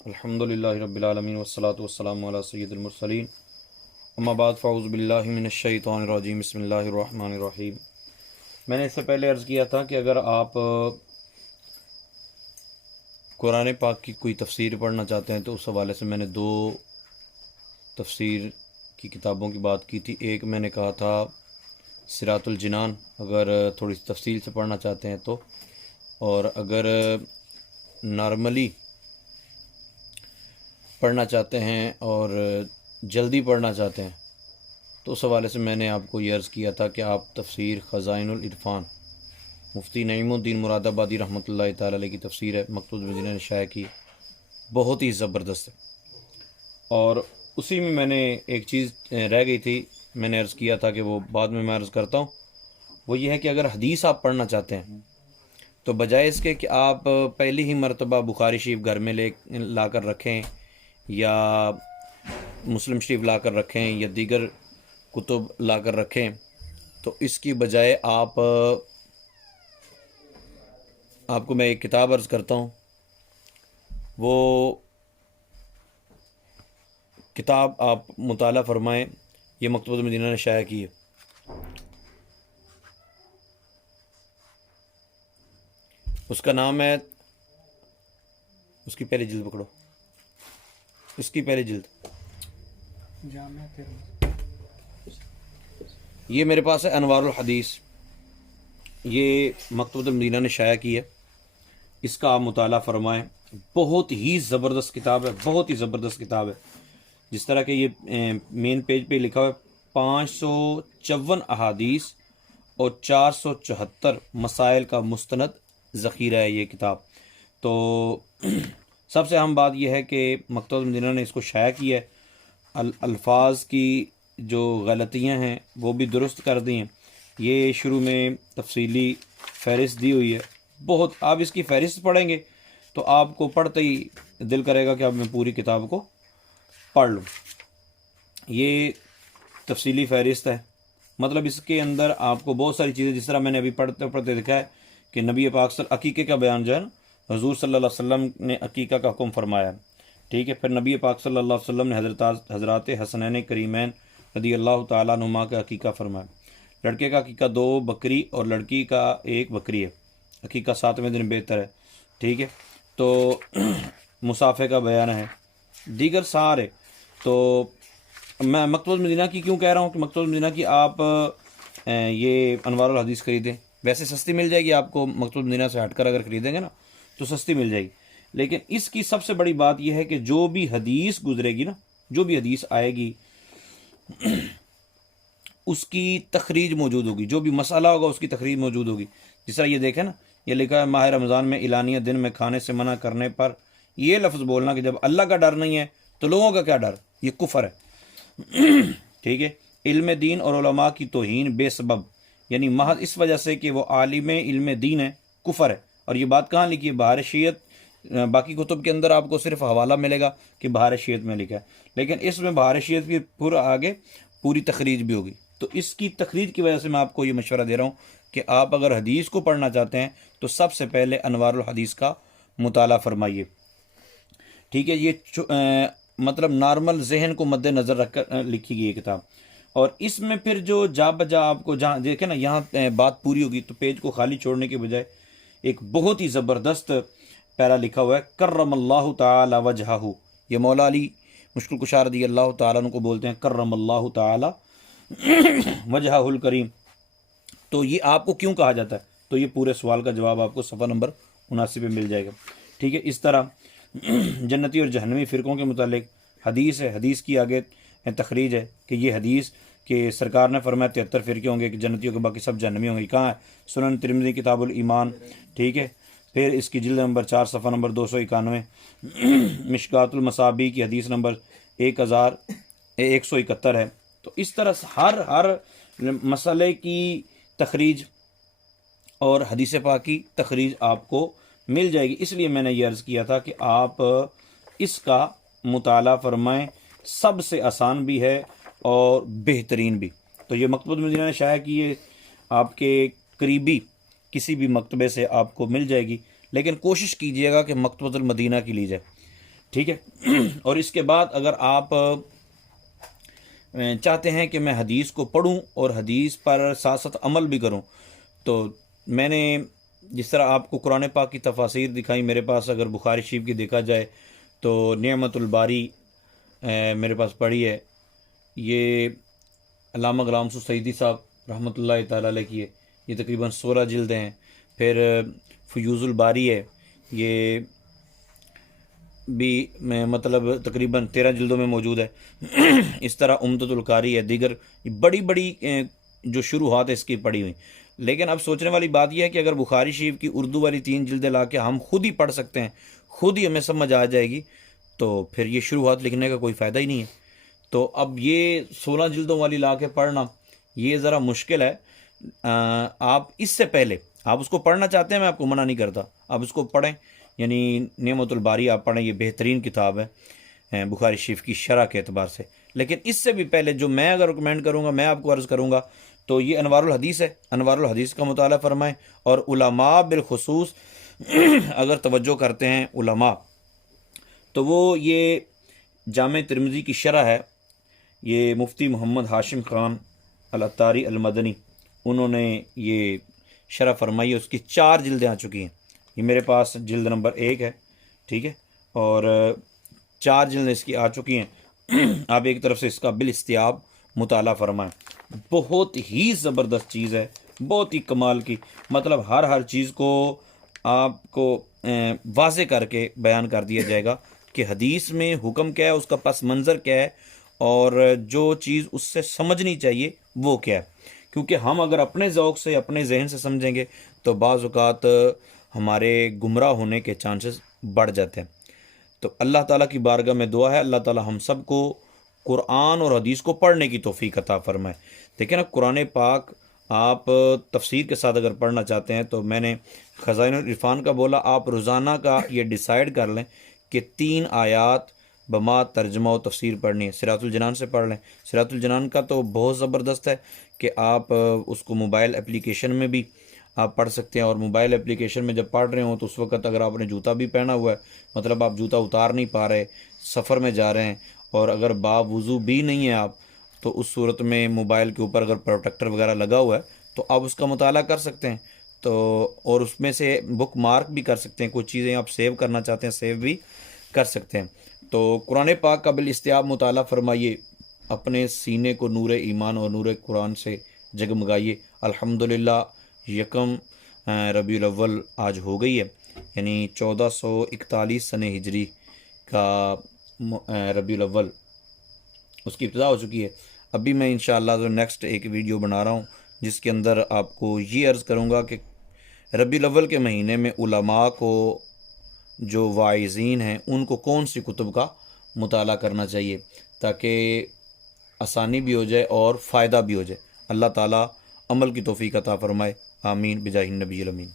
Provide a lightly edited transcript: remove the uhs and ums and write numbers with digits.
الحمدللہ رب العالمین والصلاة والسلام علی سید المرسلین اما بعد فاعوذ باللہ من الشیطان الرجیم بسم اللہ الرحمن الرحیم۔ میں نے اس سے پہلے عرض کیا تھا کہ اگر آپ قرآن پاک کی کوئی تفسیر پڑھنا چاہتے ہیں تو اس حوالے سے میں نے دو تفسیر کی کتابوں کی بات کی تھی۔ ایک میں نے کہا تھا صراط الجنان، اگر تھوڑی سی تفصیل سے پڑھنا چاہتے ہیں تو، اور اگر نارملی پڑھنا چاہتے ہیں اور جلدی پڑھنا چاہتے ہیں تو اس حوالے سے میں نے آپ کو یہ عرض کیا تھا کہ آپ تفسیر خزائن العرفان مفتی نعیم الدین مراد آبادی رحمۃ اللہ تعالی علیہ کی تفسیر ہے، مکتوب مدینہ نے شائع کی، بہت ہی زبردست ہے۔ اور اسی میں نے ایک چیز رہ گئی تھی، میں نے عرض کیا تھا کہ وہ بعد میں عرض کرتا ہوں، وہ یہ ہے کہ اگر حدیث آپ پڑھنا چاہتے ہیں تو بجائے اس کے کہ آپ پہلی ہی مرتبہ بخاری شریف گھر میں لا کر رکھیں یا مسلم شریف لا کر رکھیں یا دیگر کتب لا کر رکھیں، تو اس کی بجائے آپ کو میں ایک کتاب عرض کرتا ہوں، وہ کتاب آپ مطالعہ فرمائیں، یہ مکتبۃ مدینہ نے شائع کی ہے۔ اس کا نام ہے، اس کی پہلی جلد پکڑو، اس کی پہلی جلد یہ میرے پاس ہے، انوار الحدیث، یہ مکتبۃ المدینہ نے شائع کی ہے، اس کا آپ مطالعہ فرمائیں، بہت ہی زبردست کتاب ہے، بہت ہی زبردست کتاب ہے۔ جس طرح کہ یہ مین پیج پہ لکھا ہوا ہے 554 احادیث اور 474 مسائل کا مستند ذخیرہ ہے یہ کتاب۔ تو سب سے اہم بات یہ ہے کہ مکتبۃ مدینہ نے اس کو شائع کیا ہے، الفاظ کی جو غلطیاں ہیں وہ بھی درست کر دی ہیں۔ یہ شروع میں تفصیلی فہرست دی ہوئی ہے، بہت، آپ اس کی فہرست پڑھیں گے تو آپ کو پڑھتے ہی دل کرے گا کہ اب میں پوری کتاب کو پڑھ لوں۔ یہ تفصیلی فہرست ہے، مطلب اس کے اندر آپ کو بہت ساری چیزیں، جس طرح میں نے ابھی پڑھتے پڑھتے دیکھا ہے کہ نبی پاک عقیقے کا بیان جو ہے نا، حضور صلی اللہ علیہ وسلم نے عقیقہ کا حکم فرمایا، ٹھیک ہے۔ پھر نبی پاک صلی اللہ علیہ وسلم نے حضرات حسنین کریمین رضی اللہ تعالیٰ عنہما کا عقیقہ فرمایا۔ لڑکے کا عقیقہ 2 بکری اور لڑکی کا 1 بکری ہے، عقیقہ 7ویں دن بہتر ہے، ٹھیک ہے۔ تو مسافے کا بیان ہے، دیگر سارے۔ تو میں مکتبۃ مدینہ کی کیوں کہہ رہا ہوں کہ مکتبۃ مدینہ کی آپ یہ انوار الحدیث خریدیں، ویسے سستی مل جائے گی آپ کو، مکتبۃ مدینہ سے ہٹ کر اگر خریدیں گے نا تو سستی مل جائے گی، لیکن اس کی سب سے بڑی بات یہ ہے کہ جو بھی حدیث گزرے گی نا، جو بھی حدیث آئے گی اس کی تخریج موجود ہوگی، جو بھی مسئلہ ہوگا اس کی تخریج موجود ہوگی۔ جس طرح یہ دیکھیں نا، یہ لکھا ہے ماہ رمضان میں اعلانیہ دن میں کھانے سے منع کرنے پر یہ لفظ بولنا کہ جب اللہ کا ڈر نہیں ہے تو لوگوں کا کیا ڈر، یہ کفر ہے، ٹھیک ہے۔ علم دین اور علماء کی توہین بے سبب، یعنی محض اس وجہ سے کہ وہ عالم علم دین ہے، کفر ہے۔ اور یہ بات کہاں لکھی ہے؟ بہار شیعت، باقی کتب کے اندر آپ کو صرف حوالہ ملے گا کہ بہار شیعت میں لکھا ہے، لیکن اس میں بہار شیعت کی پورا آگے پوری تخریج بھی ہوگی۔ تو اس کی تخریج کی وجہ سے میں آپ کو یہ مشورہ دے رہا ہوں کہ آپ اگر حدیث کو پڑھنا چاہتے ہیں تو سب سے پہلے انوار الحدیث کا مطالعہ فرمائیے، ٹھیک ہے۔ یہ مطلب نارمل ذہن کو مد نظر رکھ کر لکھی گئی یہ کتاب، اور اس میں پھر جو جا بجا آپ کو جہاں دیکھیں نا، یہاں بات پوری ہوگی تو پیج کو خالی چھوڑنے کے بجائے ایک بہت ہی زبردست پیرا لکھا ہوا ہے، کرم اللہ تعالی وجہہ، یہ مولا علی مشکل کشا رضی اللہ تعالیٰ عنہ کو بولتے ہیں، کرم اللہ تعالی وجہہ الکریم۔ تو یہ آپ کو کیوں کہا جاتا ہے؟ تو یہ پورے سوال کا جواب آپ کو صفحہ نمبر 79 پہ مل جائے گا، ٹھیک ہے۔ اس طرح جنتی اور جہنمی فرقوں کے متعلق حدیث ہے، حدیث کی آگے تخریج ہے کہ یہ حدیث کہ سرکار نے فرمایا 73 فرقے ہوں گے کہ جنتیوں کے باقی سب جہنمی ہوں گے، کہاں ہے؟ سنن ترمذی کتاب الایمان، ٹھیک ہے۔ پھر اس کی جلد نمبر 4 صفحہ نمبر 291، مشکات المصابیح کی حدیث نمبر 1171 ہے۔ تو اس طرح ہر مسئلے کی تخریج اور حدیث پاک کی تخریج آپ کو مل جائے گی۔ اس لیے میں نے یہ عرض کیا تھا کہ آپ اس کا مطالعہ فرمائیں، سب سے آسان بھی ہے اور بہترین بھی۔ تو یہ مکتبۃ مدینہ نے شائع کی ہے، آپ کے قریبی کسی بھی مکتبے سے آپ کو مل جائے گی، لیکن کوشش کیجئے گا کہ مکتبۃ المدینہ کی لی جائے۔ ٹھیک ہے. اور اس کے بعد اگر آپ چاہتے ہیں کہ میں حدیث کو پڑھوں اور حدیث پر ساتھ ساتھ عمل بھی کروں، تو میں نے جس طرح آپ کو قرآن پاک کی تفاسیر دکھائی، میرے پاس اگر بخاری شریف کی دیکھا جائے تو نعمت الباری میرے پاس پڑھی ہے. یہ علامہ غلام محمد سعیدی صاحب رحمۃ اللہ تعالی علیہ کی ہے، یہ تقریباً 16 جلدیں ہیں. پھر فیوز الباری ہے، یہ بھی مطلب تقریباً 13 جلدوں میں موجود ہے. اس طرح عمدۃ القاری ہے، دیگر بڑی بڑی جو شروحات ہے اس کی پڑھی ہوئی. لیکن اب سوچنے والی بات یہ ہے کہ اگر بخاری شریف کی اردو والی 3 جلدیں لا کے ہم خود ہی پڑھ سکتے ہیں، خود ہی ہمیں سمجھ آ جائے گی، تو پھر یہ شروحات لکھنے کا کوئی فائدہ ہی نہیں ہے. تو اب یہ 16 جلدوں والی لا کے پڑھنا یہ ذرا مشکل ہے. آپ اس سے پہلے آپ اس کو پڑھنا چاہتے ہیں، میں آپ کو منع نہیں کرتا، آپ اس کو پڑھیں. یعنی نعمت الباری آپ پڑھیں، یہ بہترین کتاب ہے بخاری شریف کی شرح کے اعتبار سے. لیکن اس سے بھی پہلے جو میں اگر ریکمینڈ کروں گا، میں آپ کو عرض کروں گا، تو یہ انوار الحدیث ہے. انوار الحدیث کا مطالعہ فرمائیں. اور علماء بالخصوص اگر توجہ کرتے ہیں علماء، تو وہ یہ جامع ترمذی کی شرح ہے، یہ مفتی محمد ہاشم خان العطاری المدنی، انہوں نے یہ شرح فرمائی ہے. اس کی 4 جلدیں آ چکی ہیں. یہ میرے پاس جلد نمبر 1 ہے، ٹھیک ہے، اور 4 جلدیں اس کی آ چکی ہیں. آپ ایک طرف سے اس کا بالاستیاب مطالعہ فرمائیں. بہت ہی زبردست چیز ہے، بہت ہی کمال کی، مطلب ہر چیز کو آپ کو واضح کر کے بیان کر دیا جائے گا کہ حدیث میں حکم کیا ہے، اس کا پس منظر کیا ہے، اور جو چیز اس سے سمجھنی چاہیے وہ کیا ہے. کیونکہ ہم اگر اپنے ذوق سے اپنے ذہن سے سمجھیں گے تو بعض اوقات ہمارے گمراہ ہونے کے چانسز بڑھ جاتے ہیں. تو اللہ تعالیٰ کی بارگاہ میں دعا ہے، اللہ تعالیٰ ہم سب کو قرآن اور حدیث کو پڑھنے کی توفیق عطا فرمائے. دیکھیں نا، قرآن پاک آپ تفسیر کے ساتھ اگر پڑھنا چاہتے ہیں تو میں نے خزائن العرفان کا بولا، آپ روزانہ کا یہ ڈیسائیڈ کر لیں کہ 3 آیات بما ترجمہ و تفسیر پڑھنی ہے. صراط الجنان سے پڑھ لیں. صراط الجنان کا تو بہت زبردست ہے کہ آپ اس کو موبائل اپلیکیشن میں بھی آپ پڑھ سکتے ہیں. اور موبائل اپلیکیشن میں جب پڑھ رہے ہوں تو اس وقت اگر آپ نے جوتا بھی پہنا ہوا ہے، مطلب آپ جوتا اتار نہیں پا رہے، سفر میں جا رہے ہیں، اور اگر باوضو بھی نہیں ہے آپ، تو اس صورت میں موبائل کے اوپر اگر پروٹیکٹر وغیرہ لگا ہوا ہے تو آپ اس کا مطالعہ کر سکتے ہیں. تو اور اس میں سے بک مارک بھی کر سکتے ہیں، کچھ چیزیں آپ سیو کرنا چاہتے ہیں سیو بھی کر سکتے ہیں. تو قرآن پاک کا بالاستیاب مطالعہ فرمائیے، اپنے سینے کو نور ایمان اور نور قرآن سے جگمگائیے. الحمدللہ یکم ربیع الاول آج ہو گئی ہے، یعنی 1441 سن ہجری کا ربیع الاول اس کی ابتدا ہو چکی ہے. ابھی میں انشاءاللہ جو نیکسٹ ایک ویڈیو بنا رہا ہوں جس کے اندر آپ کو یہ عرض کروں گا کہ ربیع الاول کے مہینے میں علماء کو، جو واعظین ہیں، ان کو کون سی کتب کا مطالعہ کرنا چاہیے تاکہ آسانی بھی ہو جائے اور فائدہ بھی ہو جائے. اللہ تعالیٰ عمل کی توفیق عطا فرمائے. آمین بجاہ النبی الامین.